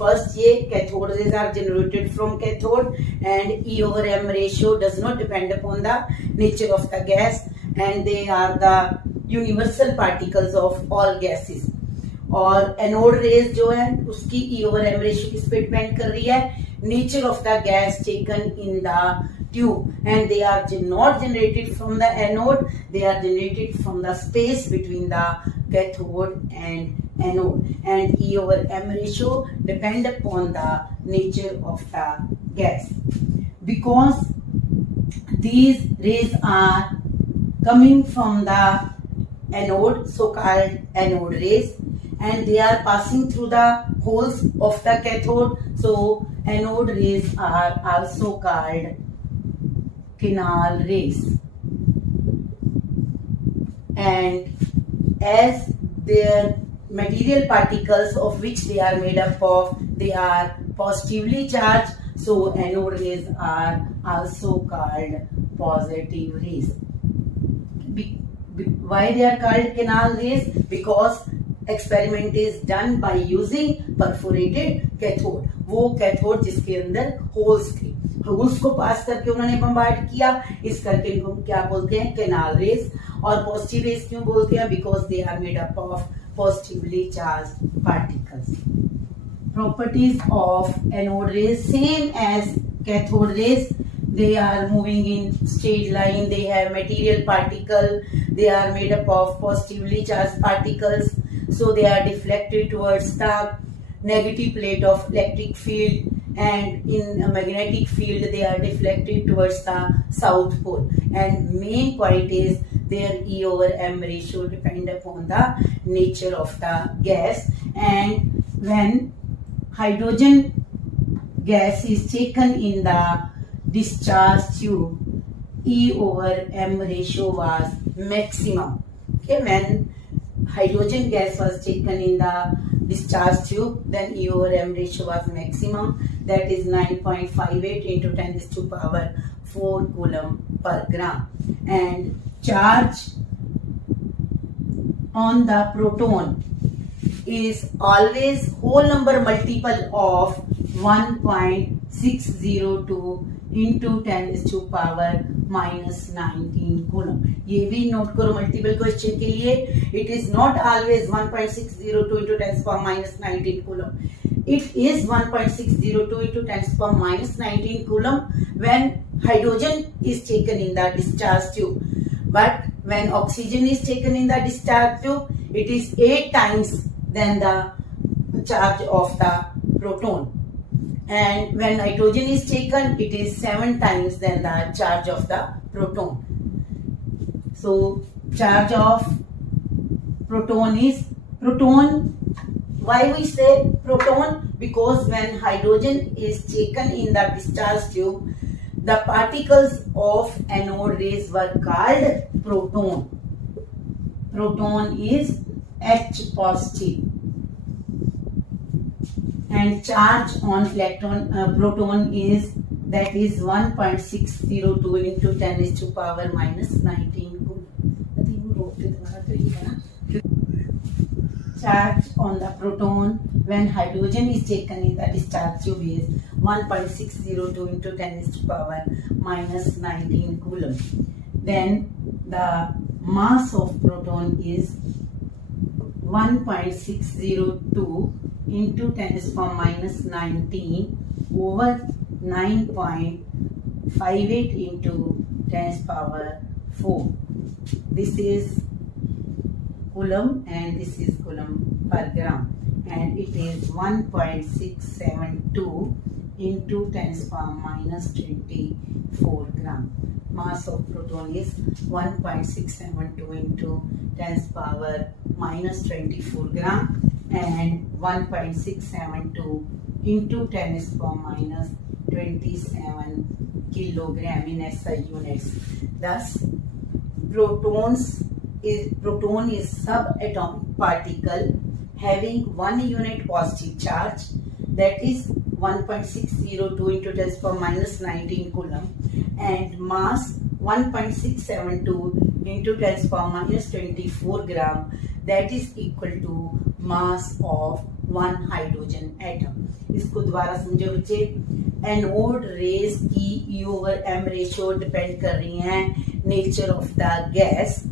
First, cathode rays are generated from cathode, and E over M ratio does not depend upon the nature of the gas, and they are the universal particles of all gases. और anode rays जो है उसकी ई over M ratio किस पे depend कर रही है, nature of the gas taken in the tube, and they are not generated from the anode, they are generated from the space between the cathode and anode, and E over M ratio depend upon the nature of the gas. Because these rays are coming from the anode, so called anode rays, and they are passing through the holes of the cathode, so anode rays are also called canal rays. And as their material particles of which they are made up of, they are positively charged, so anode rays are also called positive rays. Why they are called canal rays? Because experiment is done by using perforated cathode. वो cathode जिसके अंदर holes थे, holes को पास करके उन्होंने bombard किया, इस करके इनको क्या बोलते हैं, कैनाल रेज. और पॉजिटिव रेज क्यों बोलते हैं? Because they are made up of positively charged particles. Properties of anode rays same as cathode rays. They are moving in straight line, they have material particle, they are made up of positively charged particles, so they are deflected towards the negative plate of electric field, and in a magnetic field they are deflected towards the south pole. And main point is their E over M ratio depend upon the nature of the gas, and when hydrogen gas is taken in the discharge tube, E over M ratio was maximum. Okay, when hydrogen gas was taken in the discharge tube, then E over M ratio was maximum, that is 9.58 into 10 raised to power 4 coulomb per gram. And charge on the proton is always whole number multiple of 1.602 into 10 raised to power minus 19 coulomb. ये भी note करो multiple question के लिए, it is not always 1.602 into 10 to power minus 19 coulomb. It is 1.602 into 10 to power minus 19 coulomb when hydrogen is taken in the discharge tube. But when oxygen is taken in the discharge tube, it is 8 times than the charge of the proton. And when nitrogen is taken, it is 7 times than the charge of the proton. So charge of proton is proton. Why we say proton? Because when hydrogen is taken in the discharge tube, the particles of anode rays were called proton. Proton is H positive. And charge on proton is, that is 1.602 into 10 raised to power minus 19 coulomb. Charge on the proton when hydrogen is taken in the discharge tube is 1.602 into 10 raised to power minus 19 coulomb. Then the mass of proton is 1.602 into 10 raised to power minus 19 over 9.58 into 10 raised to power 4. This is coulomb and this is coulomb per gram, and it is 1.672 into 10 raised to power minus 24 gram. Mass of proton is 1.672 into 10 raised to power minus 24 gram and 1.672 into 10 raised to power minus 27 kilogram in SI units. Thus, proton is subatomic particle having 1 unit positive charge, that is 1.602 into 10 raised to power minus 19 coulomb, and mass 1.672 into 10 to the power minus 24 gram, that is equal to mass of 1 hydrogen atom. इसको दोबारा समझो बच्चे, anode rays की E over M ratio depend कर रही है nature of the gas.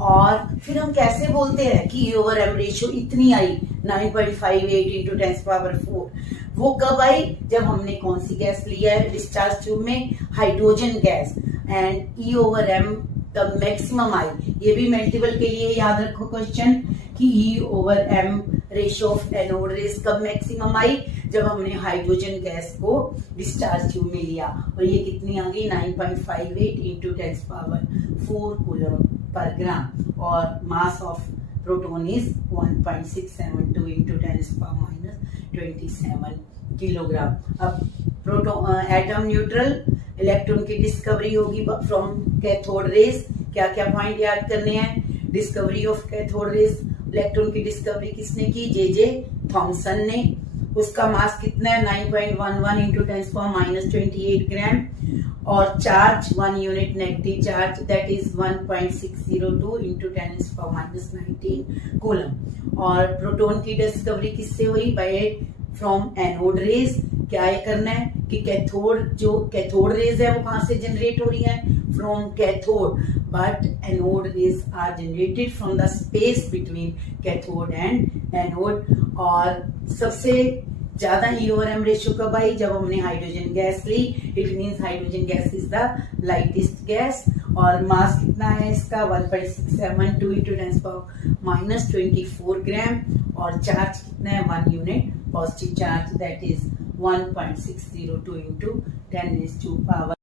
और फिर हम कैसे बोलते हैं कि E ओवर M रेशियो इतनी आई 9.58 इंटू 10⁴। वो कब आई? जब हमने कौन सी गैस लिया है डिस्चार्ज ट्यूब में? Hydrogen gas. And E over M तब मैक्सिमम आई। ये भी मल्टीपल के लिए याद रखो क्वेश्चन कि E over M ratio of anode rays कब मैक्सिमम आई? जब हमने हाइड्रोजन गैस को डिस्चार्ज ट्यूब में लिया। और ये कितनी आ गई? 9.58 इंटू 10⁴ कूलम पर ग्राम। और mass of proton is 1.672 into 10⁻27 kilogram. अब प्रोटॉन एटम न्यूट्रल, इलेक्ट्रॉन की डिस्कवरी होगी फ्रॉम कैथोड रेज। क्या क्या पॉइंट याद करने हैं? Discovery of cathode rays, electron की डिस्कवरी किसने की? जे थॉमसन ने। उसका मास कितना है? 9.11 इंटू 10⁻28 ग्राम। और charge 1 unit negative charge that is 1.602 into 10⁻19 coulomb. और प्रोटॉन की डिस्कवरी किससे हुई? By from anode rays. क्या ये करना है कि कैथोड, जो कैथोड रेज है वो कहां से जनरेट हो रही है? From cathode. But anode rays are generated from the space between cathode and anode. और सबसे ज्यादा E ओवर M रेशियो कब आई? जब हमने हाइड्रोजन गैस ली। It means hydrogen gas is the lightest gas. और मास कितना है इसका? 1.672 इंटू 10⁻24 ग्राम। और चार्ज कितना है? 1 unit positive charge that is 1.602 into 10⁻⁴